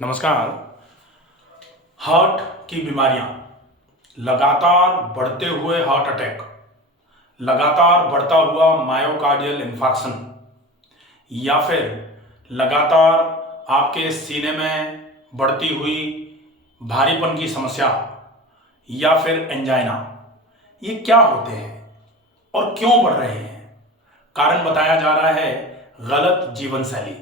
नमस्कार। हार्ट की बीमारियां, लगातार बढ़ते हुए हार्ट अटैक, लगातार बढ़ता हुआ मायोकार्डियल इंफार्क्शन या फिर लगातार आपके सीने में बढ़ती हुई भारीपन की समस्या या फिर एंजाइना, ये क्या होते हैं और क्यों बढ़ रहे हैं? कारण बताया जा रहा है गलत जीवन शैली।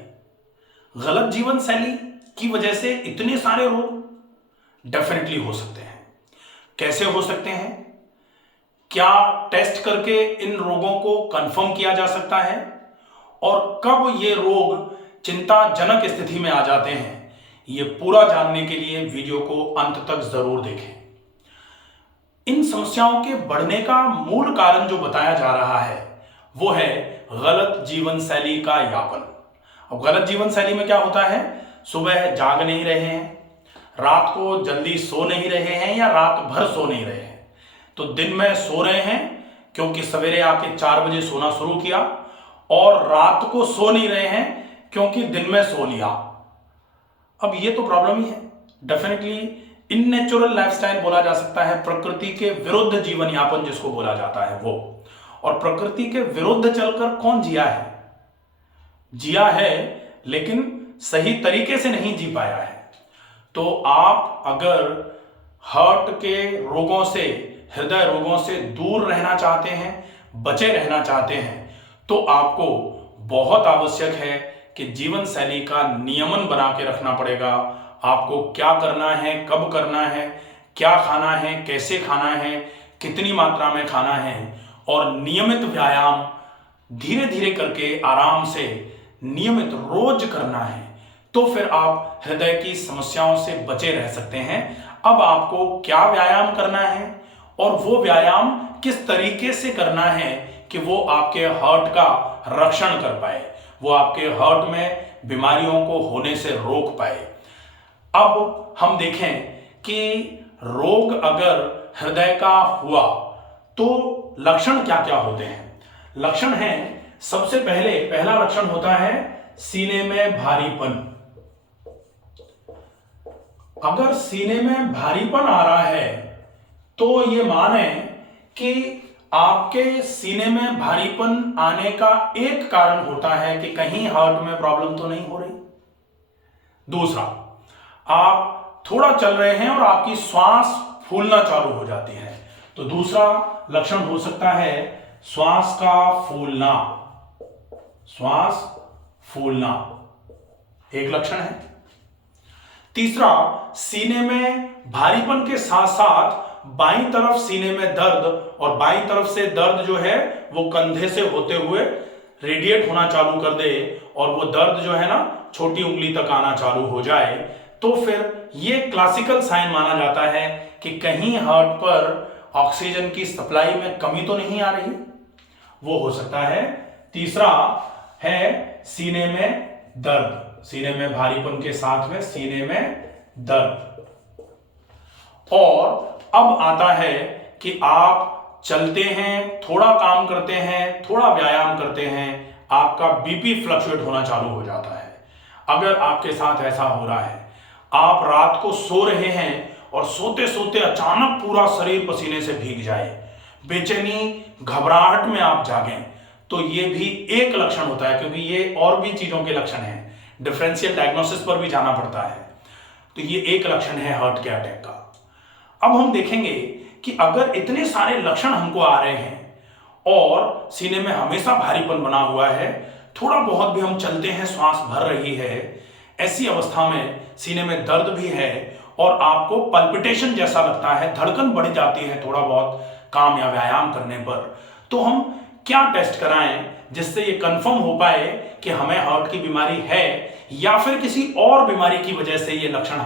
गलत जीवन शैली की वजह से इतने सारे रोग डेफिनेटली हो सकते हैं। कैसे हो सकते हैं? क्या टेस्ट करके इन रोगों को कंफर्म किया जा सकता है? और कब ये रोग चिंताजनक स्थिति में आ जाते हैं? ये पूरा जानने के लिए वीडियो को अंत तक जरूर देखें। इन समस्याओं के बढ़ने का मूल कारण जो बताया जा रहा है वो है गलत जीवन शैली का यापन। अब गलत जीवन शैली में क्या होता है? सुबह जाग नहीं रहे हैं, रात को जल्दी सो नहीं रहे हैं या रात भर सो नहीं रहे हैं। तो दिन में सो रहे हैं क्योंकि सवेरे आके 4 बजे सोना शुरू किया, और रात को सो नहीं रहे हैं क्योंकि दिन में सो लिया। अब ये तो प्रॉब्लम ही है। डेफिनेटली इननेचुरल लाइफस्टाइल बोला जा सकता है, प्रकृति के विरुद्ध जीवन यापन जिसको बोला जाता है वो। और प्रकृति के विरुद्ध चलकर कौन जिया है? जिया है लेकिन सही तरीके से नहीं जी पाया है। तो आप अगर हार्ट के रोगों से, हृदय रोगों से दूर रहना चाहते हैं, बचे रहना चाहते हैं, तो आपको बहुत आवश्यक है कि जीवन शैली का नियमन बना के रखना पड़ेगा। आपको क्या करना है, कब करना है, क्या खाना है, कैसे खाना है, कितनी मात्रा में खाना है, और नियमित व्यायाम धीरे धीरे करके आराम से नियमित रोज करना है। तो फिर आप हृदय की समस्याओं से बचे रह सकते हैं। अब आपको क्या व्यायाम करना है और वो व्यायाम किस तरीके से करना है कि वो आपके हार्ट का रक्षण कर पाए, वो आपके हार्ट में बीमारियों को होने से रोक पाए। अब हम देखें कि रोग अगर हृदय का हुआ तो लक्षण क्या क्या होते हैं। लक्षण है, सबसे पहला लक्षण होता है सीने में भारीपन। अगर सीने में भारीपन आ रहा है तो ये माने कि आपके सीने में भारीपन आने का एक कारण होता है कि कहीं हार्ट में प्रॉब्लम तो नहीं हो रही। दूसरा, आप थोड़ा चल रहे हैं और आपकी श्वास फूलना चालू हो जाती है, तो दूसरा लक्षण हो सकता है श्वास का फूलना। श्वास फूलना एक लक्षण है। तीसरा, सीने में भारीपन के साथ साथ बाईं तरफ सीने में दर्द, और बाईं तरफ से दर्द जो है वो कंधे से होते हुए रेडिएट होना चालू कर दे, और वो दर्द जो है ना छोटी उंगली तक आना चालू हो जाए, तो फिर ये क्लासिकल साइन माना जाता है कि कहीं हार्ट पर ऑक्सीजन की सप्लाई में कमी तो नहीं आ रही। वो हो सकता है। तीसरा है सीने में दर्द, सीने में भारीपन के साथ में सीने में दर्द। और अब आता है कि आप चलते हैं, थोड़ा काम करते हैं, थोड़ा व्यायाम करते हैं, आपका बीपी फ्लक्चुएट होना चालू हो जाता है। अगर आपके साथ ऐसा हो रहा है, आप रात को सो रहे हैं और सोते सोते अचानक पूरा शरीर पसीने से भीग जाए, बेचैनी घबराहट में आप जागें, तो ये भी एक लक्षण होता है। क्योंकि ये और भी चीजों के लक्षण हैं, डिफरेंशियल डायग्नोसिस पर भी जाना पड़ता है। तो ये एक लक्षण है हार्ट के अटैक का। अब हम देखेंगे कि अगर इतने सारे लक्षण हमको आ रहे हैं और सीने में हमेशा भारीपन बना हुआ है, थोड़ा बहुत भी हम चलते हैं श्वास भर रही है, ऐसी अवस्था में सीने में दर्द भी है और आपको पल्पिटेशन जैसा लगता है, धड़कन बढ़ जाती है थोड़ा बहुत काम या व्यायाम करने पर, तो हम क्या टेस्ट कराएं जिससे ये कंफर्म हो पाए कि हमें हार्ट की बीमारी है या फिर किसी और बीमारी की वजह से ये लक्षण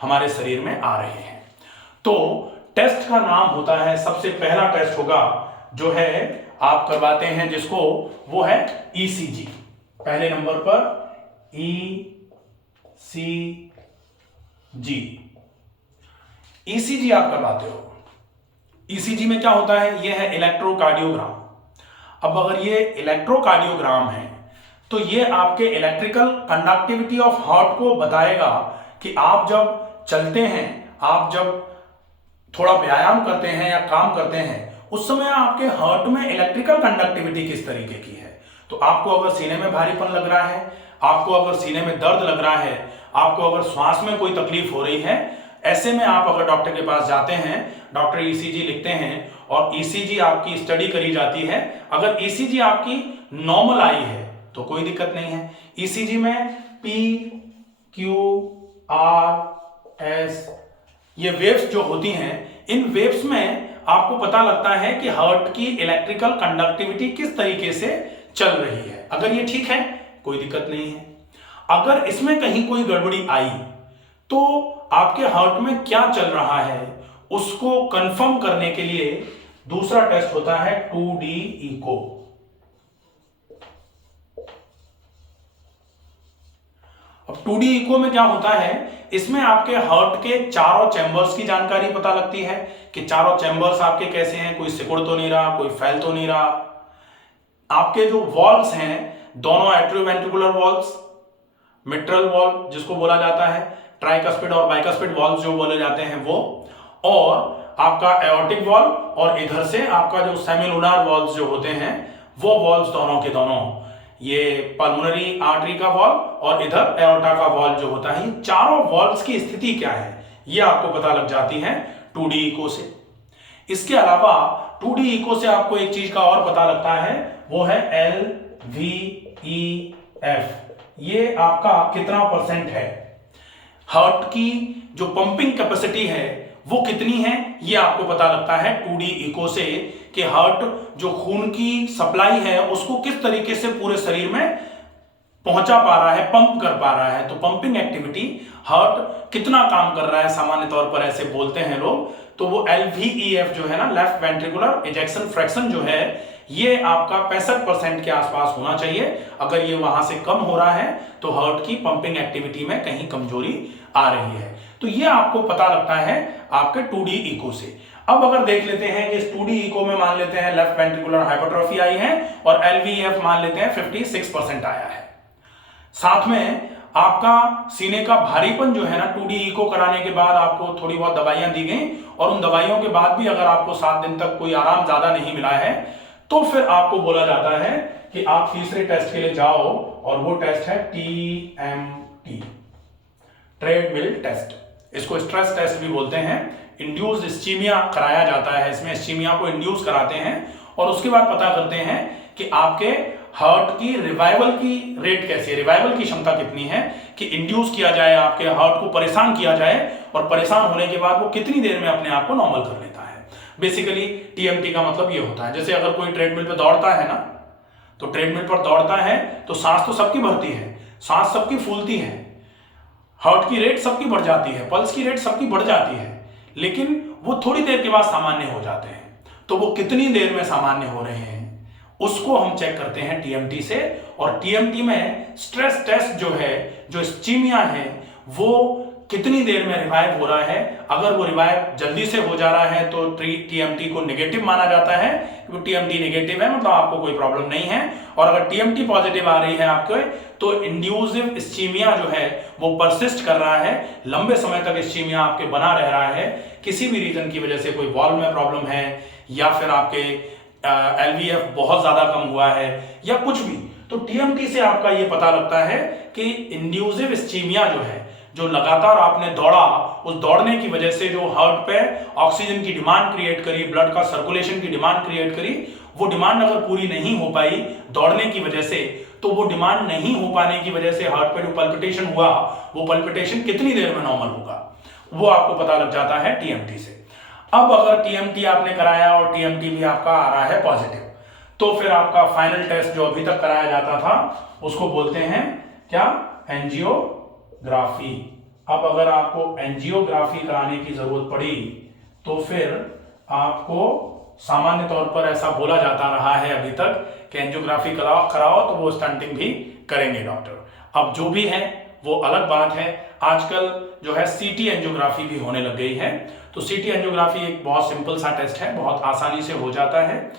हमारे शरीर में आ रहे हैं। तो टेस्ट का नाम होता है, सबसे पहला टेस्ट होगा जो है आप करवाते हैं जिसको, वो है ईसीजी। पहले नंबर पर ईसीजी आप करवाते हो। ईसीजी में क्या होता है? ये है इलेक्ट्रोकार्डियोग्राम। अब अगर ये इलेक्ट्रोकार्डियोग्राम है तो ये आपके इलेक्ट्रिकल कंडक्टिविटी ऑफ हार्ट को बताएगा कि आप जब चलते हैं, आप जब थोड़ा व्यायाम करते हैं या काम करते हैं, उस समय आपके हार्ट में इलेक्ट्रिकल कंडक्टिविटी किस तरीके की है। तो आपको अगर सीने में भारीपन लग रहा है, आपको अगर सीने में दर्द लग रहा है, आपको अगर श्वास में कोई तकलीफ हो रही है, ऐसे में आप अगर डॉक्टर के पास जाते हैं, डॉक्टर ईसीजी लिखते हैं और ईसीजी आपकी स्टडी करी जाती है। अगर ईसीजी आपकी नॉर्मल आई है तो कोई दिक्कत नहीं है। ईसीजी में पी, क्यू, आर, एस, ये वेव्स जो होती हैं, इन वेव्स में आपको पता लगता है कि हार्ट की इलेक्ट्रिकल कंडक्टिविटी किस तरीके से चल रही है। अगर ये ठीक है कोई दिक्कत नहीं है। अगर इसमें कहीं कोई गड़बड़ी आई तो आपके हार्ट में क्या चल रहा है उसको कंफर्म करने के लिए दूसरा टेस्ट होता है 2D इको। अब 2D इको में क्या होता है, इसमें आपके हार्ट के चारों चैम्बर्स की जानकारी पता लगती है कि चारों चैम्बर्स आपके कैसे हैं, कोई सिकुड़ तो नहीं रहा, कोई फैल तो नहीं रहा। आपके जो वॉल्व्स हैं, दोनों एट्रियोवेंट्रिकुलर वॉल्व्स, मिट्रल वॉल्व जिसको बोला जाता है, ट्राइकस्पिड और बाइकस्पिड वॉल्व जो बोले जाते हैं वो, और आपका एओर्टिक वॉल्व, और इधर से आपका जो सेमिलुनार वॉल्व्स जो होते हैं वो वॉल्व्स दोनों के दोनों, ये पल्मोनरी आर्टरी का वॉल्व और इधर एओर्टा का वॉल्व जो होता है, ये चारों वॉल्व्स की स्थिति क्या है ये आपको पता लग जाती है 2D इको से। इसके अलावा 2D इको से आपको एक चीज का और पता लगता है, वो है LVEF, ये आपका कितना परसेंट है, हार्ट की जो पंपिंग कैपेसिटी है वो कितनी है, ये आपको पता लगता है 2D इको से, कि हार्ट जो खून की सप्लाई है उसको किस तरीके से पूरे शरीर में पहुंचा पा रहा है, पंप कर पा रहा है। तो पंपिंग एक्टिविटी, हार्ट कितना काम कर रहा है, सामान्य तौर पर ऐसे बोलते हैं लोग, तो वो LVEF जो है ना, लेफ्ट वेंट्रिकुलर इजेक्शन फ्रैक्शन जो है, ये आपका 65% के आसपास होना चाहिए। अगर ये वहां से कम हो रहा है तो हार्ट की पंपिंग एक्टिविटी में कहीं कमजोरी आ रही है। तो ये आपको पता लगता है आपके 2D इको से। अब अगर देख लेते हैं कि इस 2D इको में मान लेते हैं लेफ्ट वेंट्रिकुलर हाइपरट्रॉफी आई है और LVEF मान लेते हैं 56% आया है। साथ में आपका सीने का भारीपन जो है ना, 2D इको कराने के बाद आपको थोड़ी बहुत दवाइयां दी गई और उन दवाइयों के बाद भी अगर आपको 7 दिन तक कोई आराम ज्यादा नहीं मिला है तो फिर आपको बोला जाता है कि आप तीसरे टेस्ट के लिए जाओ, और वो टेस्ट है TMT, ट्रेडमिल टेस्ट। इसको स्ट्रेस टेस्ट भी बोलते हैं। इंड्यूस्ड इस्चीमिया कराया जाता है, इसमें इस्चीमिया को इंड्यूस कराते हैं और उसके बाद पता करते हैं कि आपके हार्ट की रिवाइवल की रेट कैसी है, रिवाइवल की क्षमता कितनी है, कि इंड्यूस किया जाए, आपके हार्ट को परेशान किया जाए और परेशान होने के बाद वो कितनी देर में अपने आप को नॉर्मल कर लेता है। बेसिकली TMT का मतलब ये होता है, जैसे अगर कोई ट्रेडमिल पे दौड़ता है ना, तो ट्रेडमिल पर दौड़ता है तो सांस तो सबकी भरती है, सांस सबकी फूलती है, हार्ट की रेट सबकी बढ़ जाती है, पल्स की रेट सबकी बढ़ जाती है, लेकिन वो थोड़ी देर के बाद सामान्य हो जाते हैं। तो वो कितनी देर में सामान्य हो रहे हैं उसको हम चेक करते हैं TMT से। और TMT में स्ट्रेस टेस्ट जो है, जो इस्चीमिया है, वो कितनी देर में रिवाइव हो रहा है। अगर वो रिवाइव जल्दी से हो जा रहा है तो TMT को नेगेटिव माना जाता है, क्योंकि TMT नेगेटिव है मतलब आपको कोई प्रॉब्लम नहीं है। और अगर TMT पॉजिटिव आ रही है आपके, तो इंड्यूसिव इस्चीमिया जो है वो परसिस्ट कर रहा है, लंबे समय तक इस्चीमिया आपके बना रह रहा है, किसी भी रीजन की वजह से, कोई वॉल्व में प्रॉब्लम है या फिर आपके LVEF बहुत ज्यादा कम हुआ है या कुछ भी, तो TMT से आपका ये पता लगता है कि इंड्यूसिव इस्चीमिया जो है, जो लगातार आपने दौड़ा, उस दौड़ने की वजह से जो हार्ट पे ऑक्सीजन की डिमांड क्रिएट करी, ब्लड का सर्कुलेशन की डिमांड क्रिएट करी, वो डिमांड अगर पूरी नहीं हो पाई दौड़ने की वजह से, तो वो डिमांड नहीं हो पाने की वजह से हार्ट पे जो पल्पिटेशन हुआ, वो पल्पिटेशन कितनी देर में नॉर्मल होगा, वो आपको पता लग जाता है TMT से। अब अगर TMT आपने कराया और TMT भी आपका आ रहा है पॉजिटिव, तो फिर आपका फाइनल टेस्ट जो अभी तक कराया जाता था उसको बोलते हैं क्या, एंजियोग्राफी। अब अगर आपको एंजियोग्राफी कराने की जरूरत पड़ी तो फिर आपको सामान्य तौर पर ऐसा बोला जाता रहा है अभी तक कि एंजियोग्राफी कराओ तो वो स्टंटिंग भी करेंगे डॉक्टर। अब जो भी है वो अलग बात है। आजकल जो है CT एंजियोग्राफी भी होने लग गई है। तो CT एंजियोग्राफी एक बहुत सिंपल सा टेस्ट है, बहुत आसानी से हो जाता है,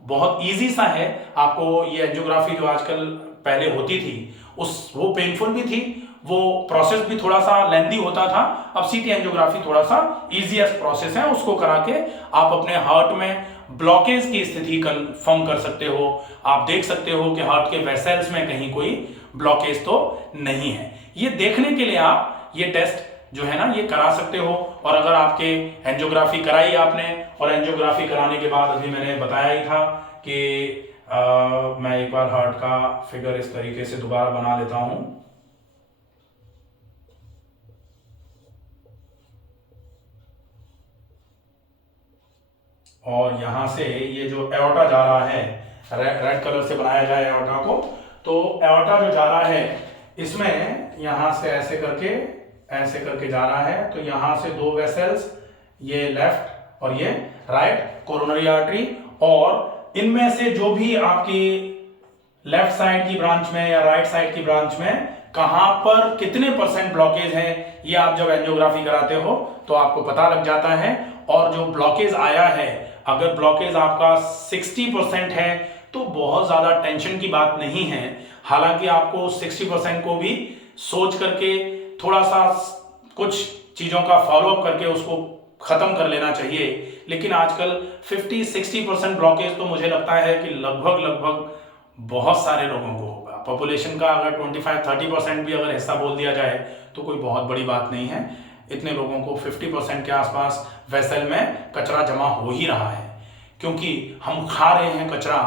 बहुत इजी सा है। आपको ये एंजियोग्राफी जो आजकल पहले होती थी वो पेनफुल भी थी, वो प्रोसेस भी थोड़ा सा लेंदी होता था। अब सीटी एंजियोग्राफी थोड़ा सा इजीएस्ट प्रोसेस है, उसको करा के आप अपने हार्ट में ब्लॉकेज की स्थिति कंफर्म कर सकते हो। आप देख सकते हो कि हार्ट के वेसल्स में कहीं कोई ब्लॉकेज तो नहीं है। ये देखने के लिए आप ये टेस्ट जो है ना ये करा सकते हो। और अगर आपके एंजियोग्राफी कराई आपने, और एंजियोग्राफी कराने के बाद अभी मैंने बताया ही था कि मैं एक बार हार्ट का फिगर इस तरीके से दोबारा बना लेता हूं। और यहां से ये जो एओर्टा जा रहा है, रेड कलर से बनाया जाए एओर्टा को, तो एओर्टा जो जा रहा है इसमें यहां से ऐसे करके जा रहा है। तो यहां से दो वेसल्स, ये लेफ्ट और ये राइट कोरोनरी आर्टरी, और इनमें से जो भी आपकी लेफ्ट साइड की ब्रांच में या राइट साइड की ब्रांच में कहां पर कितने % ब्लॉकेज है, ये आप जब एंजियोग्राफी कराते हो तो आपको पता लग जाता है। और जो ब्लॉकेज आया है, अगर ब्लॉकेज आपका 60% है तो बहुत ज्यादा टेंशन की बात नहीं है। हालांकि आपको 60% को भी सोच करके थोड़ा सा कुछ चीजों का फॉलोअप करके उसको खत्म कर लेना चाहिए। लेकिन आजकल 50-60% ब्लॉकेज तो मुझे लगता है कि लगभग बहुत सारे लोगों को होगा। पॉपुलेशन का अगर 25-30% भी अगर हिस्सा बोल दिया जाए तो कोई बहुत बड़ी बात नहीं है। इतने लोगों को 50% के आसपास वेसल में कचरा जमा हो ही रहा है, क्योंकि हम खा रहे हैं कचरा,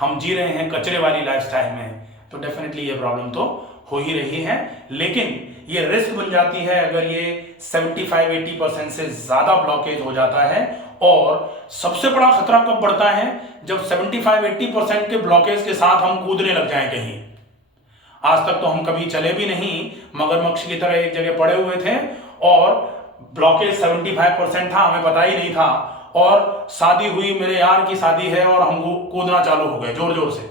हम जी रहे हैं कचरे वाली लाइफस्टाइल में, तो डेफिनेटली ये प्रॉब्लम तो हो ही रही है। लेकिन ये रिस्क बन जाती है अगर ये 75-80% से ज्यादा ब्लॉकेज हो जाता है। और सबसे बड़ा खतरा कब बढ़ता है, जब 75-80% के ब्लॉकेज के साथ हम कूदने लग जाएं कहीं। आज तक तो हम कभी चले भी नहीं, मगरमच्छ की तरह एक जगह पड़े हुए थे और ब्लॉकेज 75% था, हमें पता ही नहीं था, और शादी हुई, मेरे यार की शादी है और हम कूदना चालू हो गए जोर जोर से।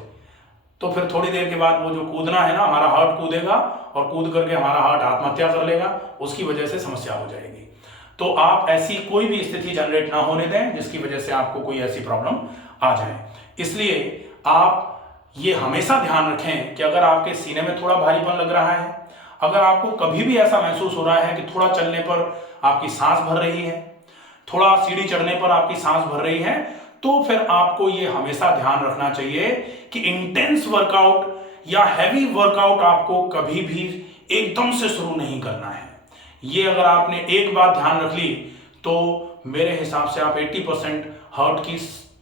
तो फिर थोड़ी देर के बाद वो जो कूदना है ना, हमारा हार्ट कूदेगा और कूद करके हमारा हार्ट आत्महत्या कर लेगा, उसकी वजह से समस्या हो जाएगी। तो आप ऐसी कोई भी स्थिति जनरेट ना होने दें जिसकी वजह से आपको कोई ऐसी प्रॉब्लम आ जाए। इसलिए आप ये हमेशा ध्यान रखें कि अगर आपके सीने में थोड़ा भारीपन लग रहा है, अगर आपको कभी भी ऐसा महसूस हो रहा है कि थोड़ा चलने पर आपकी सांस भर रही है, थोड़ा सीढ़ी चढ़ने पर आपकी सांस भर रही है, तो फिर आपको ये हमेशा ध्यान रखना चाहिए कि इंटेंस वर्कआउट या हैवी वर्कआउट आपको कभी भी एकदम से शुरू नहीं करना है। ये अगर आपने एक बात ध्यान रख ली तो मेरे हिसाब से आप 80% हार्ट की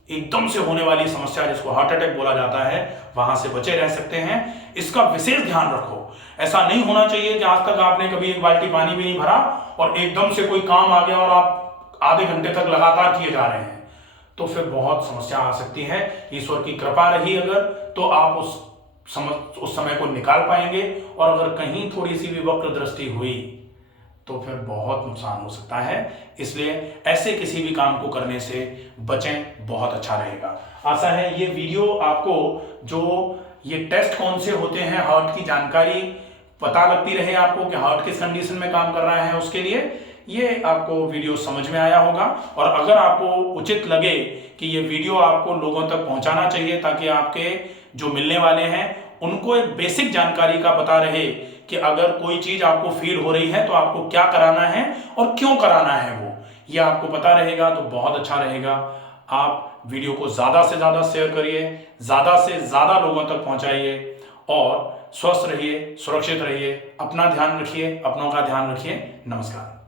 एकदम से होने वाली समस्या, जिसको हार्ट अटैक बोला जाता है, वहां से बचे रह सकते हैं। इसका विशेष ध्यान रखो। ऐसा नहीं होना चाहिए कि आज तक आपने कभी एक बाल्टी पानी भी नहीं भरा और एकदम से कोई काम आ गया और आप आधे घंटे तक लगातार किए जा रहे हैं, तो फिर बहुत समस्या आ सकती है। ईश्वर की कृपा रही अगर, तो आप उस समय को निकाल पाएंगे। और अगर कहीं थोड़ी सी भी वक्र दृष्टि हुई तो फिर बहुत नुकसान हो सकता है। इसलिए ऐसे किसी भी काम को करने से बचें, बहुत अच्छा रहेगा। आशा है ये वीडियो आपको, जो ये टेस्ट कौन से होते हैं, हार्ट की जानकारी पता लगती रहे आपको कि हार्ट किस कंडीशन में काम कर रहा है, उसके लिए ये आपको वीडियो समझ में आया होगा। और अगर आपको उचित लगे कि ये वीडियो आपको लोगों तक पहुंचाना चाहिए ताकि आपके जो मिलने वाले हैं उनको एक बेसिक जानकारी का पता रहे कि अगर कोई चीज आपको फील हो रही है तो आपको क्या कराना है और क्यों कराना है, वो ये आपको पता रहेगा तो बहुत अच्छा रहेगा। आप वीडियो को ज्यादा से ज्यादा शेयर करिए, ज्यादा से ज्यादा लोगों तक पहुंचाइए और स्वस्थ रहिए, सुरक्षित रहिए, अपना ध्यान रखिए, अपनों का ध्यान रखिए। नमस्कार।